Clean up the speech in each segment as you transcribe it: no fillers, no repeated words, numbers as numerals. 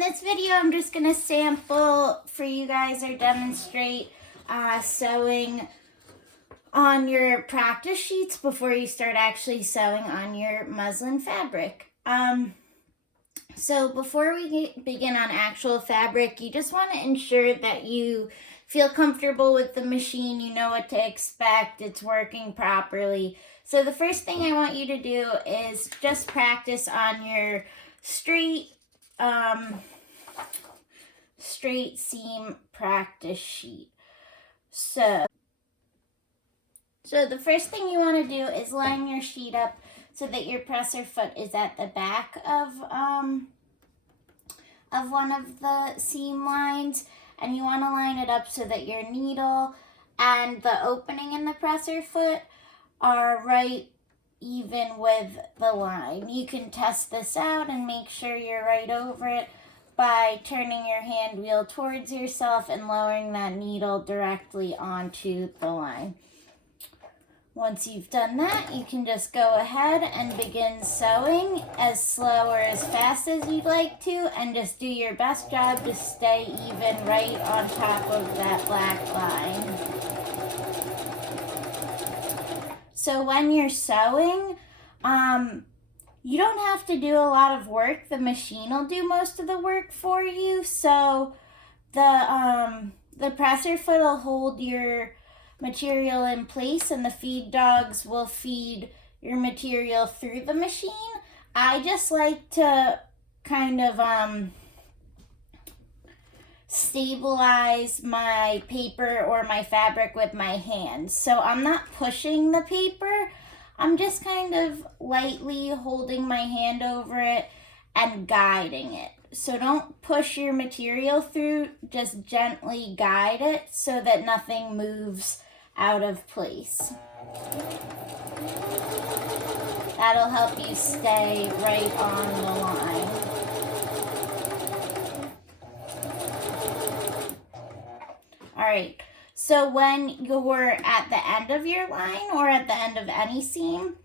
this video, I'm just going to sample for you guys or demonstrate sewing on your practice sheets before you start actually sewing on your muslin fabric. So before we begin on actual fabric, you just want to ensure that you feel comfortable with the machine, you know what to expect, it's working properly. So the first thing I want you to do is just practice on your straight seam practice sheet. So the first thing you want to do is line your sheet up so that your presser foot is at the back of one of the seam lines, and you want to line it up so that your needle and the opening in the presser foot are right even with the line. You can test this out and make sure you're right over it by turning your hand wheel towards yourself and lowering that needle directly onto the line. Once you've done that, you can just go ahead and begin sewing as slow or as fast as you'd like to, and just do your best job to stay even right on top of that black line. So when you're sewing, you don't have to do a lot of work. The machine will do most of the work for you. So the presser foot will hold your material in place, and the feed dogs will feed your material through the machine. I just like to kind of stabilize my paper or my fabric with my hands. So I'm not pushing the paper, I'm just kind of lightly holding my hand over it and guiding it. So don't push your material through, just gently guide it so that nothing moves out of place. That'll help you stay right on the line. Alright, so when you're at the end of your line or at the end of any seam,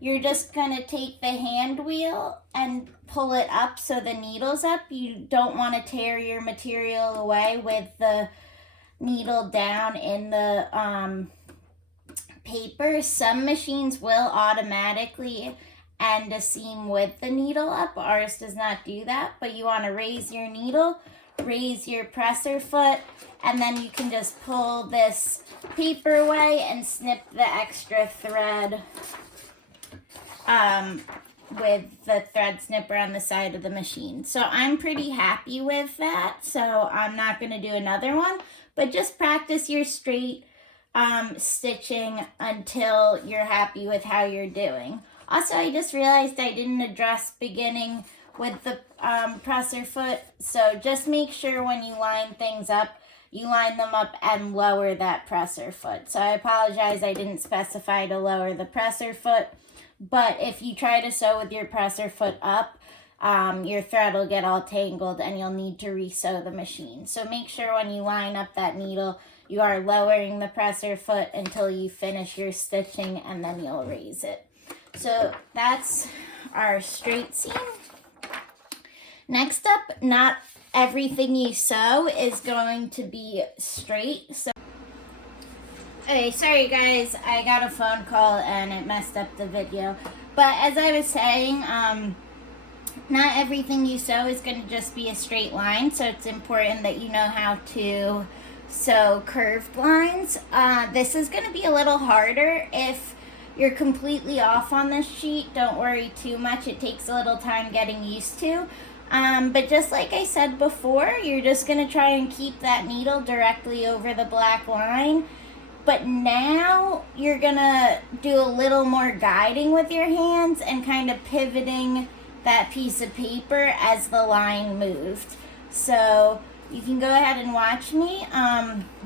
you're just going to take the hand wheel and pull it up so the needle's up. You don't want to tear your material away with the needle down in the paper. Some machines will automatically end a seam with the needle up. Ours does not do that, but you want to raise your needle, raise your presser foot, and then you can just pull this paper away and snip the extra thread with the thread snipper on the side of the machine. So I'm pretty happy with that, so I'm not going to do another one, but just practice your straight stitching until you're happy with how you're doing. Also, I just realized I didn't address beginning with the presser foot, so just make sure when you line things up, you line them up and lower that presser foot. So I apologize, I didn't specify to lower the presser foot, but if you try to sew with your presser foot up, your thread will get all tangled and you'll need to re-sew the machine. So make sure when you line up that needle, you are lowering the presser foot until you finish your stitching, and then you'll raise it. So that's our straight seam. Next up, not everything you sew is going to be straight. So, okay, sorry guys, I got a phone call and it messed up the video. But as I was saying, not everything you sew is going to just be a straight line, so it's important that you know how to sew curved lines. This is going to be a little harder if you're completely off on this sheet. Don't worry too much, it takes a little time getting used to. But just like I said before, you're just going to try and keep that needle directly over the black line. But now you're going to do a little more guiding with your hands and kind of pivoting that piece of paper as the line moved. So you can go ahead and watch me.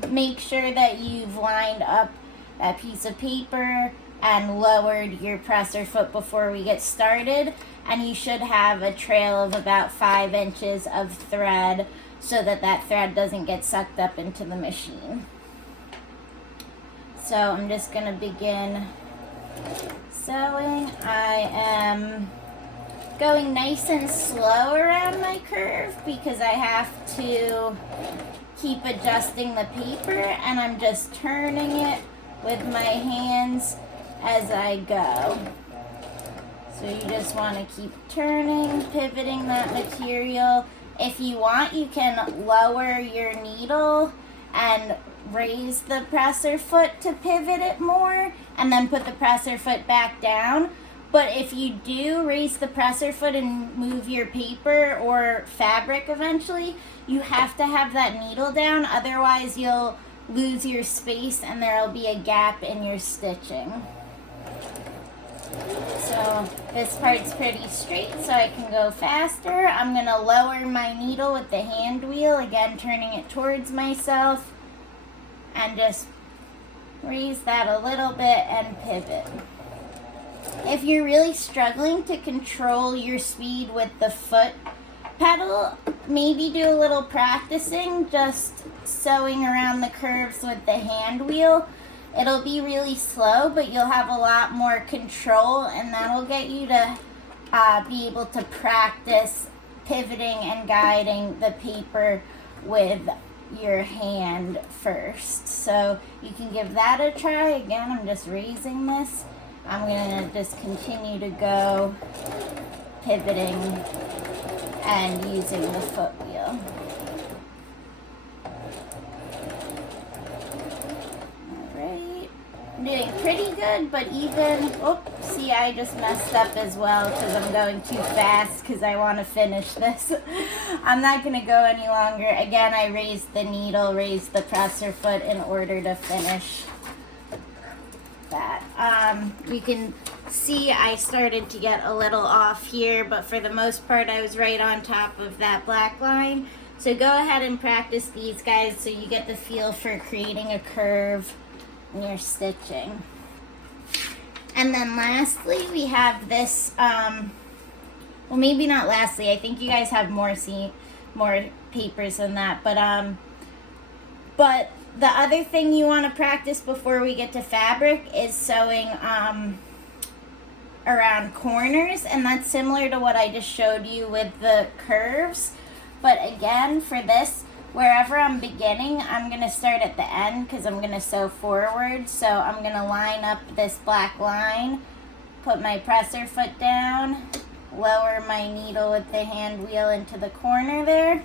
Make sure that you've lined up that piece of paper and lowered your presser foot before we get started, and you should have a trail of about 5 inches of thread so that that thread doesn't get sucked up into the machine. So I'm just going to begin sewing. I am going nice and slow around my curve because I have to keep adjusting the paper, and I'm just turning it with my hands as I go. So you just want to keep turning, pivoting that material. If you want, you can lower your needle and raise the presser foot to pivot it more, and then put the presser foot back down. But if you do raise the presser foot and move your paper or fabric eventually, you have to have that needle down, otherwise you'll lose your space and there'll be a gap in your stitching. So this part's pretty straight, so I can go faster. I'm going to lower my needle with the hand wheel, again turning it towards myself, and just raise that a little bit and pivot. If you're really struggling to control your speed with the foot pedal, maybe do a little practicing just sewing around the curves with the hand wheel. It'll be really slow, but you'll have a lot more control, and that'll get you to be able to practice pivoting and guiding the paper with your hand first. So you can give that a try. Again, I'm just raising this. I'm going to just continue to go pivoting and using the foot wheel. Alright, I'm doing pretty good, but even, see, I just messed up as well because I'm going too fast because I want to finish this. I'm not going to go any longer. Again, I raised the needle, raised the presser foot in order to finish that. You can see I started to get a little off here, but for the most part I was right on top of that black line. So go ahead and practice these guys so you get the feel for creating a curve in your stitching. And then lastly we have this, well, maybe not lastly, I think you guys have more papers than that, but the other thing you want to practice before we get to fabric is sewing around corners, and that's similar to what I just showed you with the curves. But again, for this, wherever I'm beginning, I'm going to start at the end because I'm going to sew forward. So I'm going to line up this black line, put my presser foot down, lower my needle with the hand wheel into the corner there,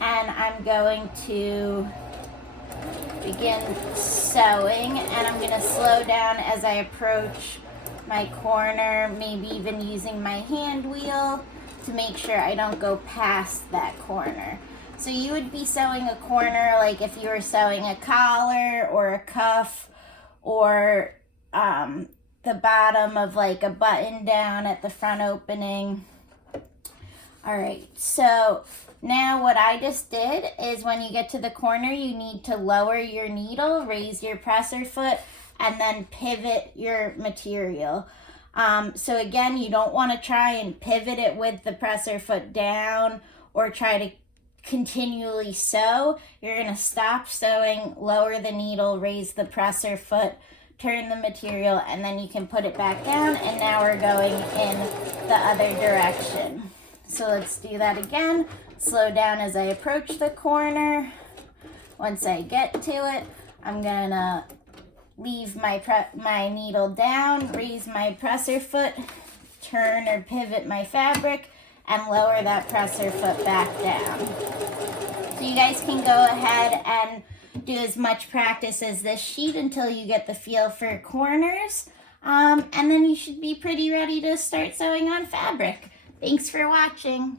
and I'm going to begin sewing, and I'm going to slow down as I approach my corner, maybe even using my hand wheel to make sure I don't go past that corner. So you would be sewing a corner like if you were sewing a collar or a cuff or the bottom of like a button down at the front opening. Alright, so now what I just did is when you get to the corner, you need to lower your needle, raise your presser foot, and then pivot your material. So again, you don't want to try and pivot it with the presser foot down or try to continually sew. You're going to stop sewing, lower the needle, raise the presser foot, turn the material, and then you can put it back down, and now we're going in the other direction. So let's do that again. Slow down as I approach the corner. Once I get to it, I'm gonna leave my needle down, raise my presser foot, turn or pivot my fabric, and lower that presser foot back down. So you guys can go ahead and do as much practice as this sheet until you get the feel for corners, and then you should be pretty ready to start sewing on fabric. Thanks for watching.